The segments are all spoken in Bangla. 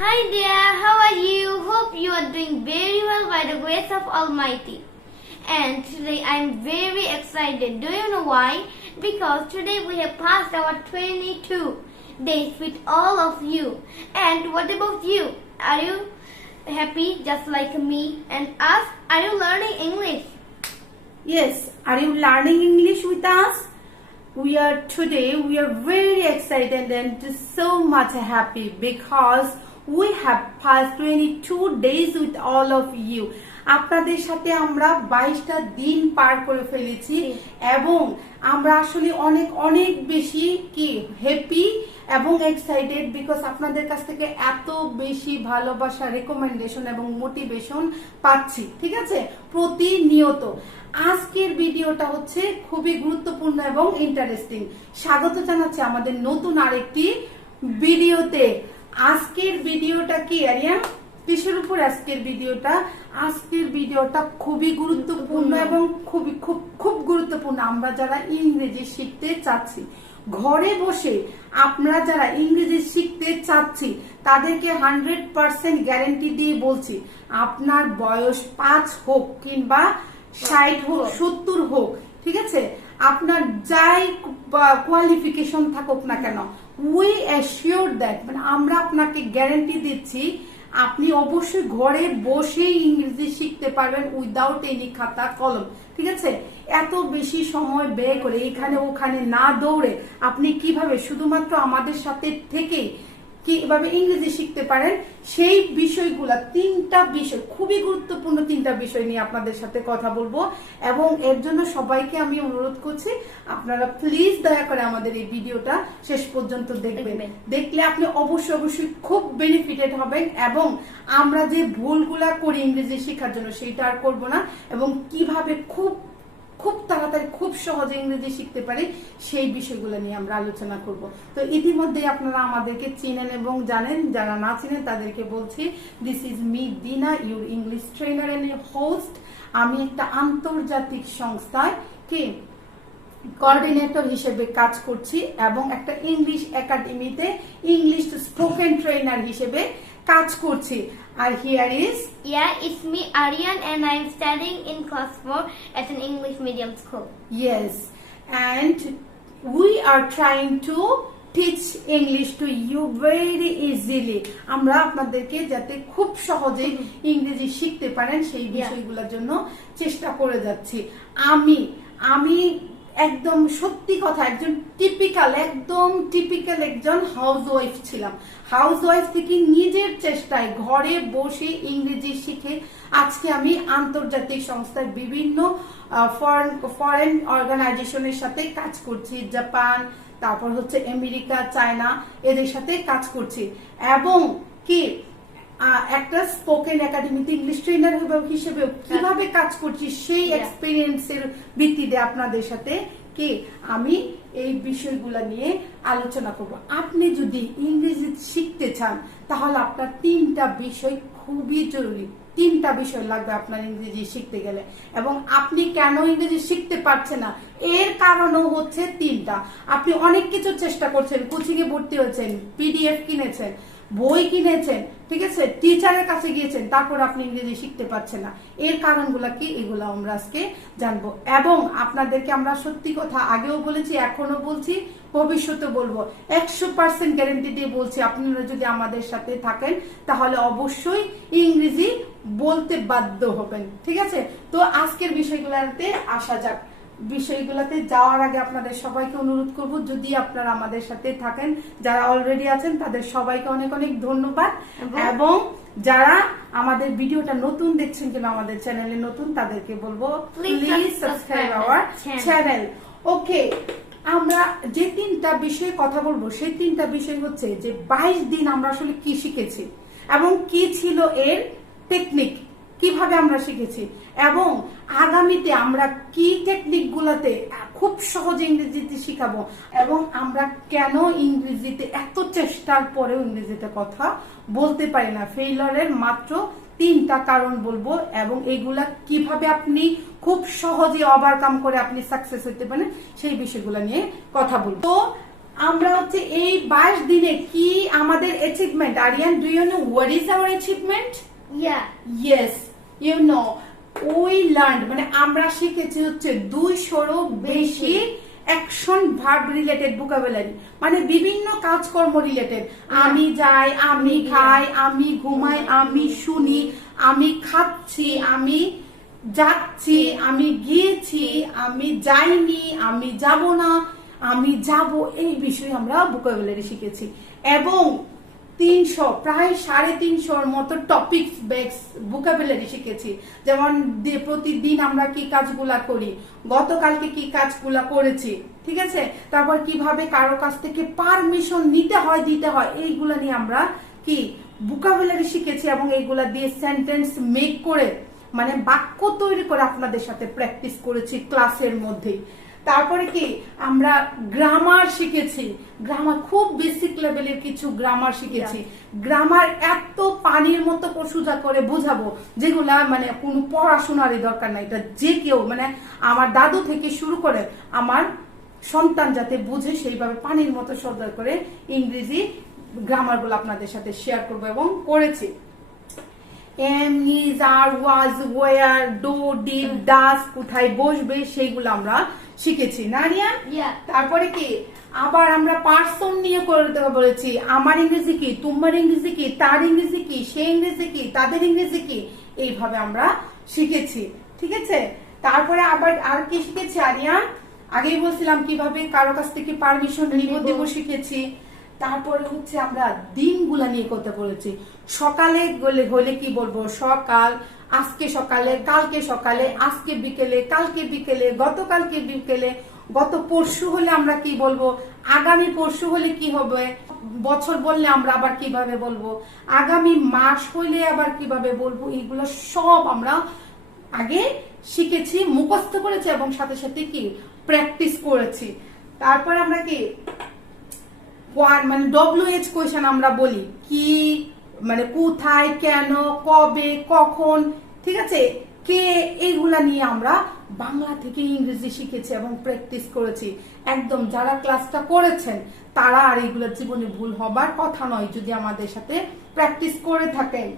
Hi there, how are you? Hope you are doing very well by the grace of Almighty. And today I'm very excited. Do you know why? Because today we have passed our 22 days with all of you. And what about you? Are you happy just like me and us? Are you learning English? Yes, are you learning English with us? We are very excited and so much happy because we have passed 22 days with all of you. আপনাদের সাথে আমরা 22টা দিন পার করে ফেলেছি এবং আমরা আসলে অনেক অনেক বেশি হ্যাপি এবং এক্সাইটেড বিকজ আপনাদের কাছ থেকে এত বেশি ভালোবাসা, রেকমেন্ডেশন এবং মোটিভেশন পাচ্ছি। ঠিক আছে, প্রতিনিয়ত আজকের ভিডিওটা হচ্ছে খুবই গুরুত্বপূর্ণ এবং ইন্টারেস্টিং। স্বাগত জানাচ্ছি আমাদের নতুন আরেকটি ভিডিওতে। আজকের ভিডিওটা কি আরিয়া? কিসের উপর আজকের ভিডিওটা? আজকের ভিডিওটা খুবই গুরুত্বপূর্ণ এবং খুব গুরুত্বপূর্ণ। আমরা যারা ইংরেজি শিখতে চাচ্ছি, ঘরে বসে আমরা যারা ইংরেজি শিখতে চাচ্ছি তাদেরকে 100% গ্যারান্টি দিয়ে বলছি, আপনার বয়স 5 হোক কিংবা 60 হোক 70 হোক, ঠিক আছে, আপনার যাই কোয়ালিফিকেশন থাকুক না কেন, উই অ্যাসিওর দ্যাট, মানে আমরা আপনাকে গ্যারান্টি দিচ্ছি আপনি অবশ্যই ঘরে বসে ইংরেজি শিখতে পারবেন উইদাউট এনি খাতা কলম। ঠিক আছে, এত বেশি সময় ব্যয় করে এখানে ওখানে না দৌড়ে আপনি কিভাবে শুধুমাত্র আমাদের সাথে থেকে কিভাবে ইংরেজি শিখতে পারেন সেই বিষয়গুলা, 3টা বিষয়, খুবই গুরুত্বপূর্ণ 3টা বিষয় নিয়ে আপনাদের সাথে কথা বলবো। এবং এর জন্য সবাইকে আমি অনুরোধ করছি আপনারা প্লিজ দয়া করে আমাদের এই ভিডিওটা শেষ পর্যন্ত দেখবেন। দেখলে আপনি অবশ্যই খুব বেনিফিটেড হবেন এবং আমরা যে ভুলগুলা করি ইংরেজি শেখার জন্য সেটা আর করবো না এবং কিভাবে খুব তাড়াতাড়ি খুব সহজে ইংরেজি শিখতে পারে সেই বিষয়গুলো নিয়ে আমরা আলোচনা করব। তো ইতিমধ্যে আপনারা আমাদেরকে চিনেন এবং জানেন, যারা না চিনেন তাদেরকে বলছি, this is me Dina, your English trainer and host. আমি একটা আন্তর্জাতিক সংস্থায় কোঅর্ডিনেটর হিসেবে কাজ করছি এবং একটা ইংলিশ একাডেমিতে ইংলিশ স্পোকেন ট্রেনার হিসেবে কাজ করছি। আর here is it's me Aryan and I'm studying in class 4 at an English medium school. Yes, and we are trying to teach English to you very easily. আমরা আপনাদেরকে যাতে খুব সহজে ইংরেজি শিখতে পারেন সেই বিষয়গুলোর জন্য চেষ্টা করে যাচ্ছি। আমি একদম সত্যি কথা, একদম টিপিক্যাল একজন হাউসওয়াইফ ছিলাম। হাউসওয়াইফ থেকে নিজের চেষ্টায় ঘরে বসে ইংরেজি শিখে আজকে আমি আন্তর্জাতিক সংস্থার বিভিন্ন ফরেন অর্গানাইজেশনের সাথে কাজ করছি, জাপান, তারপর হচ্ছে আমেরিকা, চায়না, এদের সাথে কাজ করছি এবং একটা স্পোকেন একাডেমিতে ইংলিশ ট্রেনার হিসেবে কিভাবে কাজ করছি সেই এক্সপিরিয়েন্সের ভিত্তিতে আপনাদের সাথে আমি এই বিষয়গুলো নিয়ে আলোচনা করব। আপনি যদি ইংরেজি শিখতে চান তাহলে আপনার 3টা বিষয় খুবই জরুরি। 3টা বিষয় লাগবে আপনার ইংরেজি শিখতে গেলে। এবং আপনি কেন ইংরেজি শিখতে পারছেন না এর কারণও হচ্ছে 3টা। আপনি অনেক কিছু চেষ্টা করছেন, কোচিং এ ভর্তি হয়েছেন, পিডিএফ কিনেছেন, বই কিনেছেন, ঠিক আছে, টিচারের কাছে গিয়েছেন, তারপর আপনি ইংরেজি শিখতে পারছেন না। এর কারণগুলো কি, এগুলো আমরা আজকে জানবো। এবং আপনাদেরকে আমরা সত্যি কথা আগেও বলেছি, এখনো বলছি, ভবিষ্যতে বলবো, 100% গ্যারান্টি দিয়ে বলছি, আপনারা যদি আমাদের সাথে থাকেন তাহলে অবশ্যই ইংরেজি বলতে বাধ্য হবেন। ঠিক আছে, তো আজকের বিষয়গুলোতে আসা যাক। বিষয়গুলোতে যাওয়ার আগে আপনাদের সবাইকে অনুরোধ করব, যদি আপনারা আমাদের সাথে থাকেন, যারা অলরেডি আছেন তাদের সবাইকে অনেক অনেক ধন্যবাদ এবং যারা আমাদের ভিডিওটা নতুন দেখছেন কিংবা আমাদের চ্যানেলে নতুন তাদেরকে বলবো প্লিজ সাবস্ক্রাইব আওয়ার চ্যানেল। ওকে, আমরা যে 3টা বিষয়ে কথা বলবো সেই 3টা বিষয় হচ্ছে যে 22 দিন আমরা আসলে কি শিখেছি এবং কি ছিল এর টেকনিক, কিভাবে আমরা শিখেছি এবং আগামীতে আমরা কি টেকনিক গুলাতে খুব সহজে ইংরেজিতে শিখাবো এবং আমরা কেন ইংরেজিতে এত চেষ্টার পরেও ইংরেজিতে কথা বলতে পারি না। ফেইলারের মাত্র 3টা কারণ বলবো এবং এগুলা কিভাবে আপনি খুব সহজে ওভারকাম করে আপনি সাকসেস হতে পারেন সেই বিষয়গুলো নিয়ে কথা বলবো। তো আমরা হচ্ছে এই 22 দিনে কি আমাদের achievement, Aryan do you know what is our achievement? Yeah. Yes, you know we learn, মানে আমরা শিখেছি হচ্ছে 200-এরও বেশি অ্যাকশন ভার্ব রিলেটেড ভোকাবুলারি, মানে বিভিন্ন কাজকর্ম রিলেটেড। আমি যাই, আমি খাই, আমি ঘুমাই, আমি শুনি, আমি খাচ্ছি, আমি যাচ্ছি, আমি গিয়েছি, আমি যাইনি, আমি যাব না, আমি যাব, এই বিষয়ে আমরা ভোকাবুলারি শিখেছি। এবং 300 প্রায় 350-এর মতো টপিকস বেস ভোকাবুলারি শিখেছি। যেমন প্রতিদিন আমরা কি কাজগুলা করি, গতকালকে কি কাজগুলা করেছি, ঠিক আছে, তারপর কিভাবে কারো কাছ থেকে পারমিশন নিতে হয়, দিতে হয়, এইগুলা নিয়ে আমরা কি ভোকাবুলারি শিখেছি। এবং এইগুলা দিয়ে সেন্টেন্স মেক করে, মানে বাক্য তৈরি করে আপনাদের সাথে প্র্যাকটিস করেছি ক্লাসের মধ্যেই। তারপরে কি আমরা গ্রামার শিখেছি, গ্রামার খুব বেসিক লেভেলের কিছু গ্রামার শিখেছি। গ্রামার এত পানির মতো সোজা করে বোঝাবো, যেগুলা মানে কোনো পড়াশোনারই দরকার নাই। এটা যে কেউ, মানে আমার দাদু থেকে শুরু করে আমার সন্তান যাতে বুঝে, সেইভাবে পানির মতো সোজা করে ইংরেজি গ্রামার গুলো আপনাদের সাথে শেয়ার করবো এবং করেছি। Am, is, are, was, were, do, did, does, কোথায় বসবে, সেইগুলো আমরা শিখেছি না রিয়া? তারপরে কি আবার আমরা পার্সন নিয়ে করতে বলেছি। আমার ইংরেজি কি, তোমার ইংরেজি কি, তার ইংরেজি কি, সে ইংরেজি কি, তাদের ইংরেজি কি, এইভাবে আমরা শিখেছি, ঠিক আছে। তারপরে আবার আর কি শিখেছি আরিয়ান? আগেই বলছিলাম কিভাবে কারো কাছ থেকে পারমিশন নিব দেব শিখেছি। তারপরে হচ্ছে আমরা দিনগুলা নিয়ে কথা বলেছি। সকালে হলে কি বলবো, সকাল, আজকে সকালে, কালকে সকালে, আজকে বিকেলে, কালকে বিকেলে, গতকালকে বিকেলে, গত পরশু হলে আমরা কি বলবো, আগামী পরশু হলে কি হবে, বছর বললে আমরা আবার কিভাবে বলবো, আগামী মাস হইলে আবার কিভাবে বলবো, এইগুলো সব আমরা আগে শিখেছি, মুখস্থ করেছি এবং সাথে সাথে কি প্র্যাকটিস করেছি। তারপর আমরা কি মানে WH কোয়েশ্চেন আমরা বলি, কি মানে কোথায়, কেন, কবে, কখন, ঠিক আছে, কে, এইগুলা নিয়ে আমরা বাংলা থেকে ইংরেজি শিখেছি এবং প্র্যাকটিস করেছি। একদম যারা ক্লাসটা করেছেন তারা আর এগুলো জীবনে ভুল হবার কথা নয় যদি আমাদের সাথে প্র্যাকটিস করে থাকেন।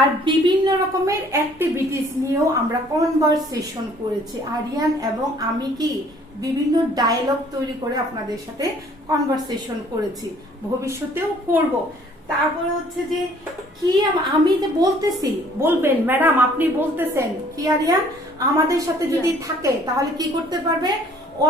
আর বিভিন্ন রকমের অ্যাক্টিভিটিস নিয়েও আমরা কনভারসেশন করেছি আরিয়ান এবং আমি, কি বিভিন্ন ডায়লগ তৈরি করে আপনাদের সাথে কনভারসেশন করেছি, ভবিষ্যতেও করব। তারপরে হচ্ছে যে কি আমি যে বলতেছি, বলবেন ম্যাডাম আপনি বলতেছেন কি আরিয়ান, আমাদের সাথে যদি থাকে তাহলে কি করতে পারবে,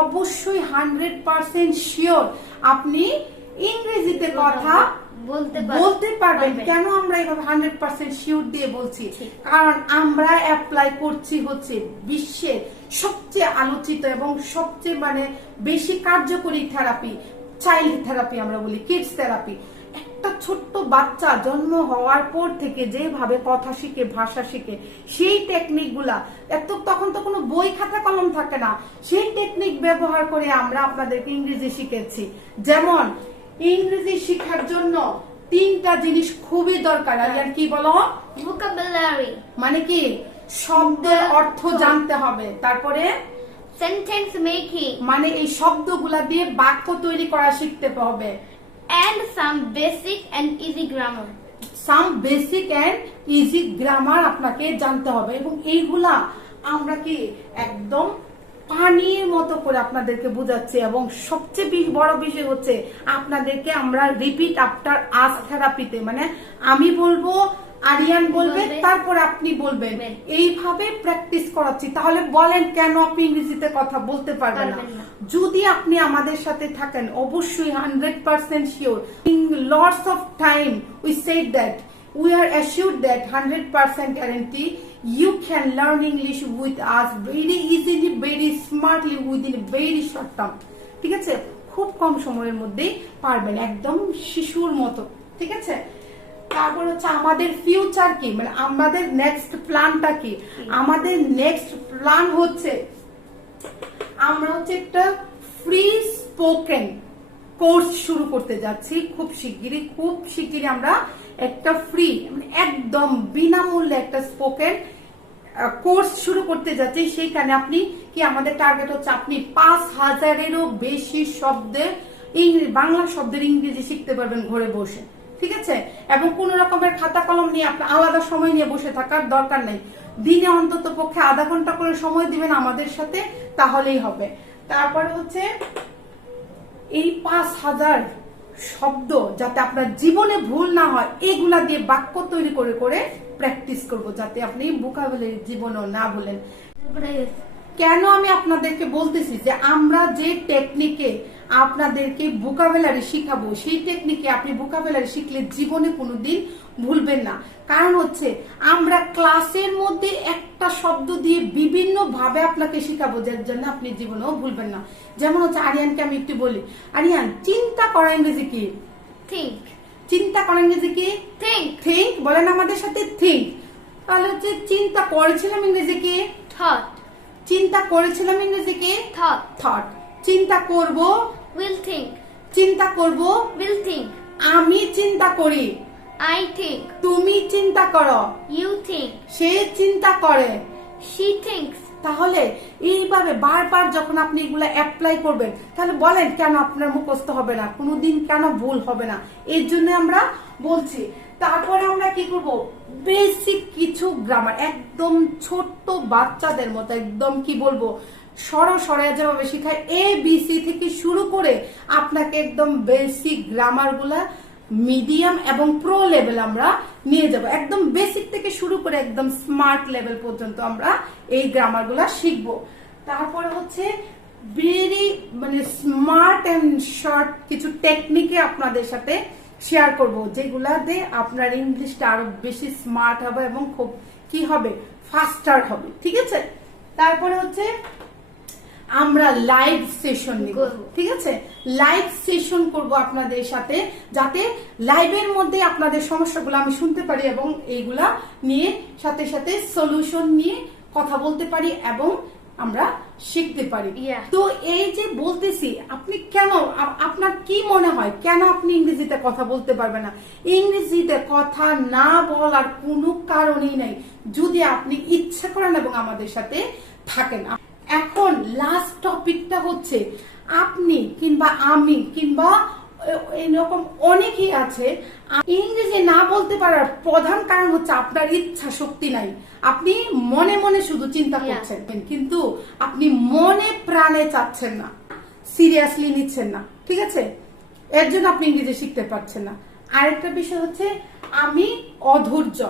অবশ্যই 100% শিওর আপনি ইংরেজিতে কথা বলতে পারবেন। কেন আমরা এভাবে 100% শিওর দিয়ে বলছি, কারণ আমরা অ্যাপ্লাই করছি হচ্ছে বিশ্বের সবচেয়ে আলোচিত এবং সবচেয়ে মানে বেশি কার্যকরী থেরাপি, চাইল্ড থেরাপি আমরা বলি, কিডস থেরাপি। একটা ছোট্ট বাচ্চা জন্ম হওয়ার পর থেকে যেভাবে কথা শিখে, ভাষা শিখে, সেই টেকনিক গুলা তখন তো কোনো বই খাতা কলম থাকে না, সেই টেকনিক ব্যবহার করে আমরা আপনাদেরকে ইংরেজি শিখেছি। যেমন ইংরেজি শেখার জন্য 3টা জিনিস খুবই দরকার। আর কি বলো, ভোকাবুলারি মানে কি শব্দের অর্থ জানতে হবে, তারপরে সেন্টেন্স মেকিং মানে এই শব্দগুলা দিয়ে বাক্য তৈরি করা শিখতে হবে, and some basic and easy grammar. Some basic and easy grammar আপনাকে জানতে হবে। এবং এইগুলা আমরা কি একদম পানির মতো করে আপনাদেরকে বোঝাচ্ছি। এবং সবচেয়ে বড় বিষয় হচ্ছে আপনাদেরকে আমরা রিপিট আফটার আস থেরাপিতে, মানে আমি বলবো, আরিয়ান বলবে, তারপর আপনি বলবেন, এইভাবে প্র্যাকটিস করাচ্ছি। তাহলে বলেন কেন আপনি ইংরেজিতে কথা বলতে পারবেন না? যদি আপনি আমাদের সাথে থাকেন অবশ্যই 100% sure, in lots of time we said that we are assured that 100% guarantee you can learn English with us very easily, very smartly, within a very short term. ঠিক আছে, খুব কম সময়ের মধ্যেই পারবেন, একদম শিশুর মতো, ঠিক আছে। তারপর হচ্ছে আমাদের ফিউচার কি, মানে আমাদের নেক্সট প্ল্যানটা কি। আমাদের নেক্সট প্ল্যান হচ্ছে আমরা হচ্ছে একটা ফ্রি স্পোকেন কোর্স শুরু করতে যাচ্ছি খুব শিগগিরই আমরা একটা ফ্রি, একদম বিনামূল্যে একটা স্পোকেন কোর্স শুরু করতে যাচ্ছি। সেইখানে আপনি কি, আমাদের টার্গেট হচ্ছে আপনি 5000-এরও বেশি শব্দে বাংলা শব্দের ইংরেজি শিখতে পারবেন ঘরে বসে, ঠিক আছে? এবং কোন রকমের খাতা কলম নিয়ে আপনার আলাদা সময় নিয়ে বসে থাকার দরকার নেই। দিনে অন্তত পক্ষে আধা ঘন্টা করে সময় দিবেন আমাদের সাথে, তাহলেই হবে। তারপরে হচ্ছে এই 5000 শব্দ যাতে আপনার জীবনে ভুল না হয়, এগুলা দিয়ে বাক্য তৈরি করে করে প্র্যাকটিস করব, যাতে আপনি ভোকাবুলারি জীবনেও না ভুলেন। কেন আমি আপনাদেরকে বলতেছি যে আমরা যে টেকনিকে আপনাদেরকে ভোকাবুলারি শিখাবো, সেই টেকনিকে আপনি ভোকাবুলারি শিখলে জীবনে কোনোদিন ভুলবেন না। কারণ হচ্ছে আমরা ক্লাসের মধ্যে একটা শব্দ দিয়ে বিভিন্ন ভাবে আপনাকে শিখাবো, যার জন্য আপনি জীবনেও ভুলবেন না। যেমন হচ্ছে আরিয়ানকে আমি একটু বলি, আরিয়ান চিন্তা করা ইংরেজি কি? থিঙ্ক। চিন্তা করা ইংরেজি কি? থিঙ্ক। থিঙ্ক বলেন আমাদের সাথে, থিঙ্ক। তাহলে হচ্ছে চিন্তা করেছিলাম ইংরেজি কি? থট। চিন্তা করেছিলাম ইংরেজি কি? থট। থট। চিন্তা করব উইল থিঙ্ক। চিন্তা করব উইল থিঙ্ক। আমি চিন্তা করি। I think. তুমি চিন্তা করো। You think. সে চিন্তা করে। She thinks. তাহলে এইভাবে বারবার যখন আপনি এগুলা অ্যাপ্লাই করবেন, তাহলে বলেন কেন আপনার মুখস্থ হবে না, কোনোদিন কেন ভুল হবে না? এর জন্য আমরা বলছি। তারপরে আমরা কি করব, বেসিক কিছু গ্রামার, একদম ছোট্ট বাচ্চাদের মতো, একদম কি বলবো সরে যেভাবে শেখায় ABC থেকে শুরু করে আপনাকে একদম বেসিক গ্রামার গুলা মিডিয়াম এবং প্রো লেভেল আমরা নিয়ে যাব। একদম বেসিক থেকে শুরু করে একদম স্মার্ট লেভেল পর্যন্ত আমরা এই গ্রামার গুলা শিখবো। তারপরে হচ্ছে ভেরি স্মার্ট এন্ড শর্ট কিছু টেকনিকে আপনাদের সাথে শেয়ার করব, যেগুলাতে আপনার ইংলিশটা আরো বেশি স্মার্ট হবে এবং খুব কি হবে, ফাস্টার হবে, ঠিক আছে? তারপরে হচ্ছে আমরা লাইভ সেশন নিব, ঠিক আছে? লাইভ সেশন করব আপনাদের সাথে, যাতে লাইভের মধ্যে আপনাদের সমস্যাগুলো আমি শুনতে পারি এবং এইগুলা নিয়ে সাথে সাথে সলিউশন নিয়ে কথা বলতে পারি এবং আমরা শিখতে পারি। তো এই যে বলতেছি, আপনি কেন, আপনার কি মনে হয় কেন আপনি ইংরেজিতে কথা বলতে পারবেন না? ইংরেজিতে কথা না বলার কোনো কারণই নাই, যদি আপনি ইচ্ছা করেন এবং আমাদের সাথে থাকেন। এখন লাস্ট টপিকটা হচ্ছে, আপনি কিংবা আমি কিংবা এরকম অনেকেই আছে ইংরেজি না বলতে পারার প্রধান কারণ হচ্ছে আপনার ইচ্ছা শক্তি নাই। আপনি মনে মনে শুধু চিন্তা করছেন, কিন্তু আপনি মনে প্রাণে চাচ্ছেন না, সিরিয়াসলি নিচ্ছেন না, ঠিক আছে? এর জন্য আপনি ইংরেজি শিখতে পারছেন না। আরেকটা বিষয় হচ্ছে আমি অধৈর্য।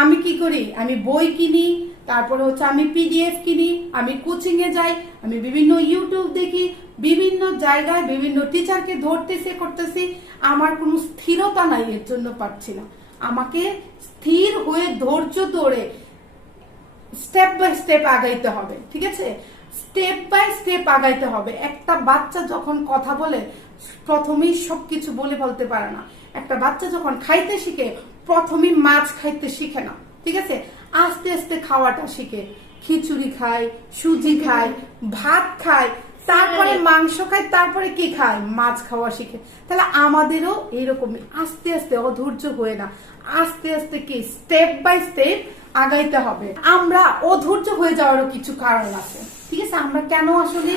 আমি কি করি, আমি বই কিনি, তারপরে হচ্ছে আমি PDF কিনি, আমি কোচিং এ যাই, আমি বিভিন্ন ইউটিউব দেখি, বিভিন্ন জায়গায় বিভিন্ন টিচারকে ধরতেছি করতেছি, আমার কোনো স্থিরতা নাই, এর জন্য পারছি না। আমাকে স্থির হয়ে ধৈর্য ধরে স্টেপ বাই স্টেপ আগাইতে হবে, ঠিক আছে? স্টেপ বাই স্টেপ আগাইতে হবে। একটা বাচ্চা যখন কথা বলে প্রথমেই সবকিছু বলে বলতে পারে না। একটা বাচ্চা যখন খাইতে শিখে প্রথমেই মাছ খাইতে শিখে না, ঠিক আছে? আস্তে আস্তে খাওয়াটা শিখে, খিচুড়ি খায়, সুজি খায়, ভাত খায়, তারপরে মাংস খায়, তারপরে কি খায়, মাছ খাওয়া শিখে। তাহলে আমাদেরও এইরকমই আস্তে আস্তে, অধৈর্য হয়ে না, আস্তে আস্তে কি স্টেপ বাই স্টেপ আগাইতে হবে। আমরা অধৈর্য হয়ে যাওয়ারও কিছু কারণ আছে, ঠিক আছে? আমরা কেন আসলে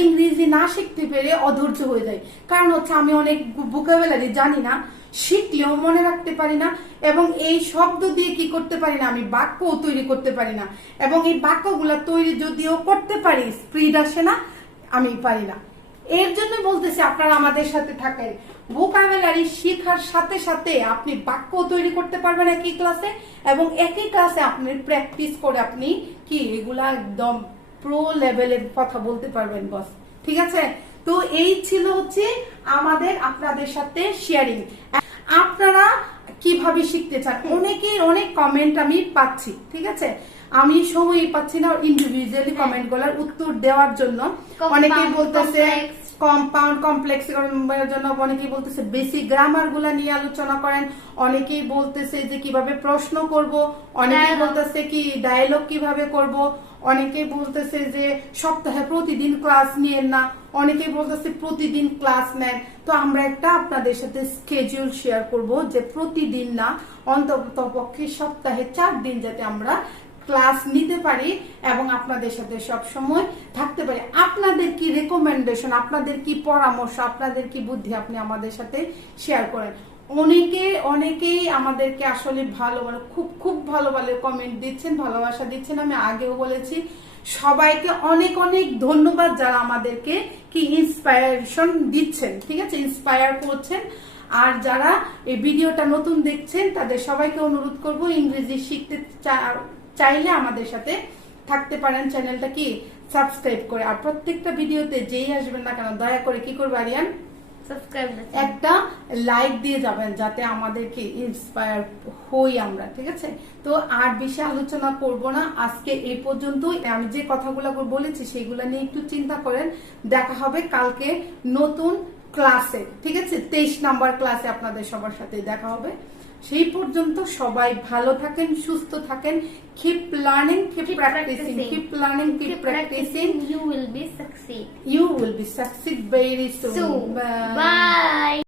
ইংরেজি না শিখতে পেরে অধৈর্য হয়ে যাই? কারণ হচ্ছে আমি অনেক ভোকাবুলারি জানি না, শিখলেও মনে রাখতে পারি না, এবং এই শব্দ দিয়ে কি করতে পারি না, আমি বাক্য তৈরি করতে পারি না, এবং এই বাক্যগুলা তৈরি যদিও করতে পারি স্পিড আসে না, আমি পারি না। এর জন্য বলতেছি আপনারা আমাদের সাথে থাকেন। ভোকাবুলারি শেখার সাথে সাথে আপনি বাক্য তৈরি করতে পারবেন একই ক্লাসে, এবং একই ক্লাসে আপনি প্র্যাকটিস করে আপনি কি এগুলা একদম প্রো লেভেলের কথা বলতে পারবেন বস, ঠিক আছে? তো এই ছিল হচ্ছে আমাদের আপনাদের সাথে শেয়ারিং। আপনারা কিভাবে শিখতে চান, অনেকের অনেক কমেন্ট আমি পাচ্ছি, ঠিক আছে? আমি সময় পাচ্ছি না ইন্ডিভিজুয়ালি কমেন্ট গুলার উত্তর দেওয়ার জন্য। অনেকেই বলতেছে কম্পাউন্ড কমপ্লেক্স এর জন্য, অনেকেই বলতেছে বেসিক গ্রামার গুলা নিয়ে আলোচনা করেন, অনেকেই বলতেছে যে কিভাবে প্রশ্ন করব, অনেকেই বলতেছে কি ডায়লগ কিভাবে করব, অনেকেই বলতেছে যে সপ্তাহে প্রতিদিন ক্লাস নিয়েন না, অনেকেই বলতেছে প্রতিদিন ক্লাস নেন। তো আমরা একটা আপনাদের সাথে স্কেডিউল শেয়ার করব যে প্রতিদিন না, অন্তত পক্ষে সপ্তাহে 4 দিন যাতে আমরা ক্লাস নিতে পারি এবং আপনাদের সাথে সব সময় থাকতে পারি। আপনাদের কি রেকমেন্ডেশন, আপনাদের কি পরামর্শ, আপনাদের কি বুদ্ধি আপনি আমাদের সাথে শেয়ার করেন। অনেকেই আমাদেরকে আসলে ভালো খুব খুব ভালো ভালো কমেন্ট দিচ্ছেন, ভালোবাসা দিচ্ছেন। আমি আগেও বলেছি সবাইকে অনেক অনেক ধন্যবাদ যারা আমাদেরকে কি ইন্সপায়ারেশন দিচ্ছেন, ঠিক আছে, ইন্সপায়ার করছেন। আর যারা এই ভিডিওটা নতুন দেখছেন তাদের সবাইকে অনুরোধ করব, ইংরেজি শিখতে চাইলে আমাদের সাথে থাকতে পারেন, চ্যানেলটা কি সাবস্ক্রাইব করে। আর প্রত্যেকটা ভিডিওতে যেই আসবেন না কেন দয়া করে কি করবে আরিয়ান, সাবস্ক্রাইব একটা লাইক দিয়ে যাবেন যাতে আমাদেরকে ইন্সপায়ার হই আমরা, ঠিক আছে। তো আর বেশি আলোচনা করব না, আজকে এই পর্যন্তই। আমি যে কথাগুলো বলেছি সেগুলো নিয়ে একটু চিন্তা করেন। দেখা হবে কালকে নতুন ক্লাসে, ঠিক আছে, 23 নাম্বার ক্লাসে আপনাদের সবার সাথে দেখা হবে। সেই পর্যন্ত সবাই ভালো থাকেন, সুস্থ থাকেন। Keep learning, keep practicing. Keep learning, keep practicing. You will be succeed. You will be succeed very soon. Bye.